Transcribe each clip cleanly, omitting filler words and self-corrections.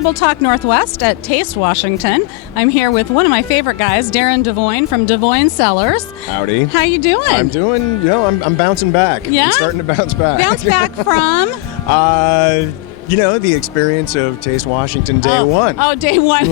TableTalk Northwest at Taste Washington. I'm here with one of my favorite guys, Darren Des Voigne from Des Voigne Cellars. Howdy. How you doing? I'm doing, I'm bouncing back. Yeah? I'm starting to bounce back. Bounce back from? The experience of Taste Washington day one. Oh, day one.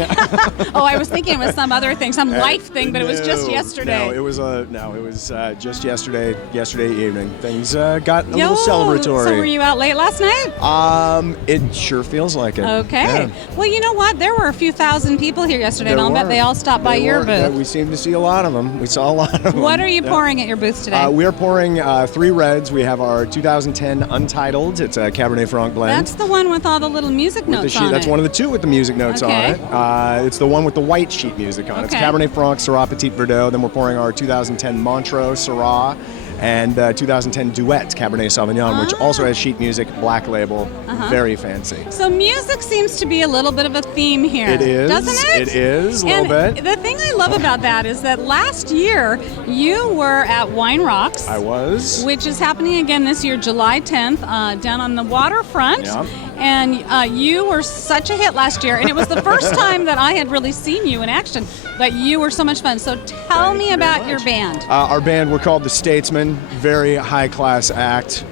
Oh, I was thinking it was some other thing, some life thing, but it was just yesterday. No, it was just yesterday evening. Things got a little celebratory. So were you out late last night? It sure feels like it. Okay. Yeah. Well, you know what? There were a few thousand people here yesterday, and I'll bet they all stopped by your booth. We seemed to see a lot of them. We saw a lot of them. What are you pouring at your booth today? We are pouring 3 reds. We have our 2010 Untitled. It's a Cabernet Franc blend. That's the one with all the little music notes on it. That's one of the 2 with the music notes on Okay. it. It's the one with the white sheet music on it. It's Okay. Cabernet Franc, Syrah Petit Verdot. Then we're pouring our 2010 Montreux Syrah and 2010 Duet Cabernet Sauvignon, which also has sheet music, black label, very fancy. So music seems to be a little bit of a theme here. It is. Doesn't it? It is, a little bit. The thing I love about that is that last year you were at Wine Rocks. I was. Which is happening again this year, July 10th, down on the waterfront. Yeah. And you were such a hit last year, and it was the first time that I had really seen you in action. But you were so much fun. So tell me about your band. Our band, we're called the Statesmen. Very high-class act.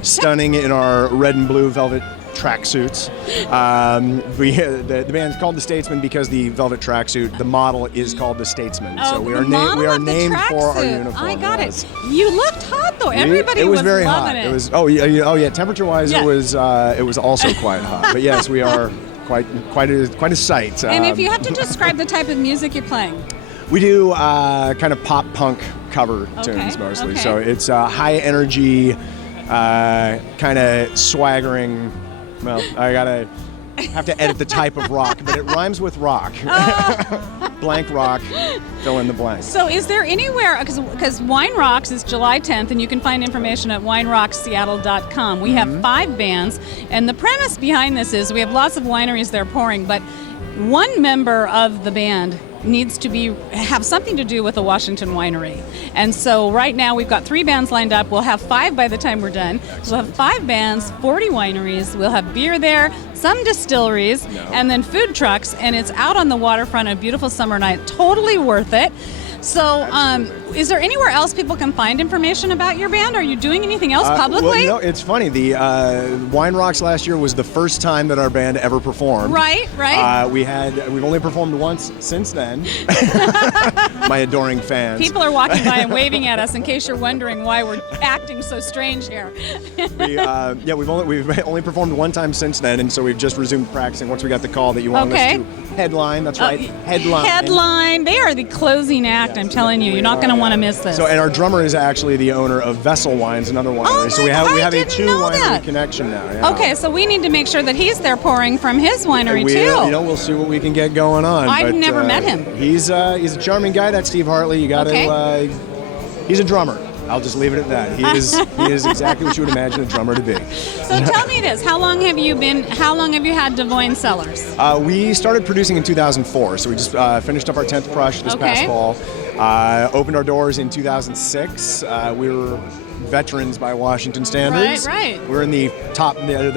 Stunning in our red and blue velvet tracksuits. The band's called the Statesmen because the velvet tracksuit, the model is called the Statesman. Oh, so we are named for our uniform. I got it. You looked hot though. Everybody it was very loving hot. it. It was yeah. Temperature-wise, Yeah. it was also quite hot. But yes, we are quite a sight. And if you have to describe the type of music you're playing. We do kind of pop punk cover tunes mostly. Okay. So it's high energy, kind of swaggering. Well, I have to edit the type of rock, but it rhymes with rock. Blank rock, fill in the blank. So is there anywhere, because Wine Rocks is July 10th, and you can find information at winerocksseattle.com. We have 5 bands, and the premise behind this is we have lots of wineries there pouring, but one member of the band needs to have something to do with a Washington winery. And so right now we've got 3 bands lined up. We'll have 5 by the time we're done. So we'll have 5 bands, 40 wineries. We'll have beer there, some distilleries, and then food trucks. And it's out on the waterfront, a beautiful summer night. Totally worth it. So is there anywhere else people can find information about your band? Are you doing anything else publicly? Well, it's funny. The Wine Rocks last year was the first time that our band ever performed. Right. We've only performed once since then. My adoring fans. People are walking by and waving at us in case you're wondering why we're acting so strange here. We've only performed one time since then, and so we've just resumed practicing once we got the call that you wanted us to headline. That's right, headline. Headline. They are the closing act. I'm telling you, you're not going to want to miss this. So, and our drummer is actually the owner of Vessel Wines, another winery. So we have a 2 winery connection now. Yeah. Okay, so we need to make sure that he's there pouring from his winery too. We'll see what we can get going on. I've never met him. He's a charming guy. That's Steve Hartley. You got to. He's a drummer. I'll just leave it at that. He is exactly what you would imagine a drummer to be. So tell me this: How long have you had Des Voigne Cellars? We started producing in 2004, so we just finished up our 10th crush this past fall. Opened our doors in 2006. We were veterans by Washington standards. Right. We're in the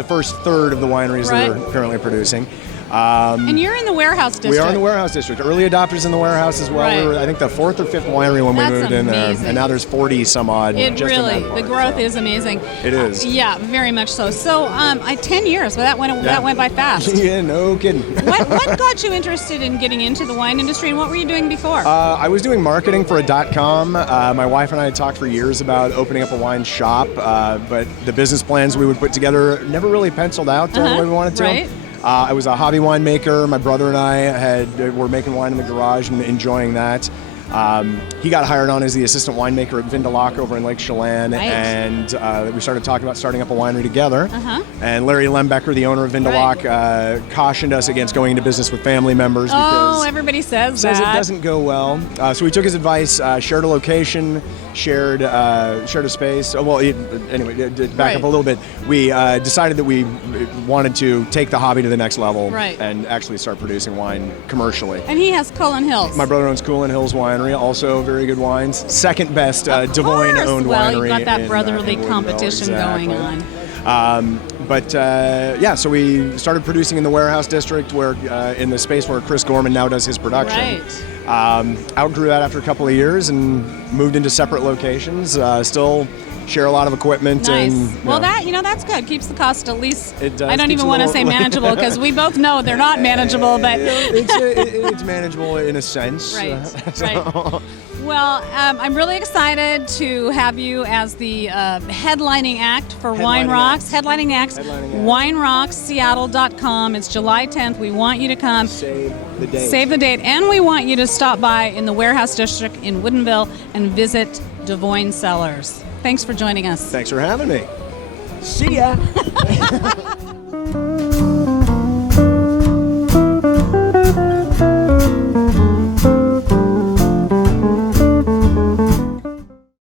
first third of the wineries that are currently producing. And you're in the warehouse district. We are in the warehouse district. Early adopters in the warehouse as well. Right. We were, I think, the 4th or 5th winery when we moved in there, and now there's 40 some odd. The growth is amazing. It is. Yeah, very much so. So, 10 years, but that went by fast. Yeah, no kidding. What got you interested in getting into the wine industry, and what were you doing before? I was doing marketing for a .com. My wife and I had talked for years about opening up a wine shop, but the business plans we would put together never really penciled out the way we wanted to. Right. I was a hobby winemaker. My brother and I were making wine in the garage and enjoying that. He got hired on as the assistant winemaker at Vin de Lac over in Lake Chelan, and we started talking about starting up a winery together. And Larry Lembecker, the owner of Vin de Lac, cautioned us against going into business with family members because everybody says that. Says it doesn't go well. So we took his advice, shared a location, shared a space. Anyway, to back up a little bit, we decided that we wanted to take the hobby to the next level and actually start producing wine commercially. And he has Cullen Hills. My brother owns Cullen Hills Winery, also very good wines. Second best Des Voigne owned winery. Well, you've got that brotherly competition going on. So we started producing in the warehouse district, where in the space where Chris Gorman now does his production. Right. Outgrew that after a couple of years and moved into separate locations. Still share a lot of equipment. Nice. And, Well, that's good. Keeps the cost at least. It does. I don't even want to say manageable because we both know they're not manageable, but it's manageable in a sense. Right. Right. Well, I'm really excited to have you as the headlining act for Wine Rocks. Headlining acts. WineRocksSeattle.com. It's July 10th. We want you to come. Save the date. Save the date. And we want you to stop by in the warehouse district in Woodinville and visit Des Voigne Cellars. Thanks for joining us. Thanks for having me. See ya.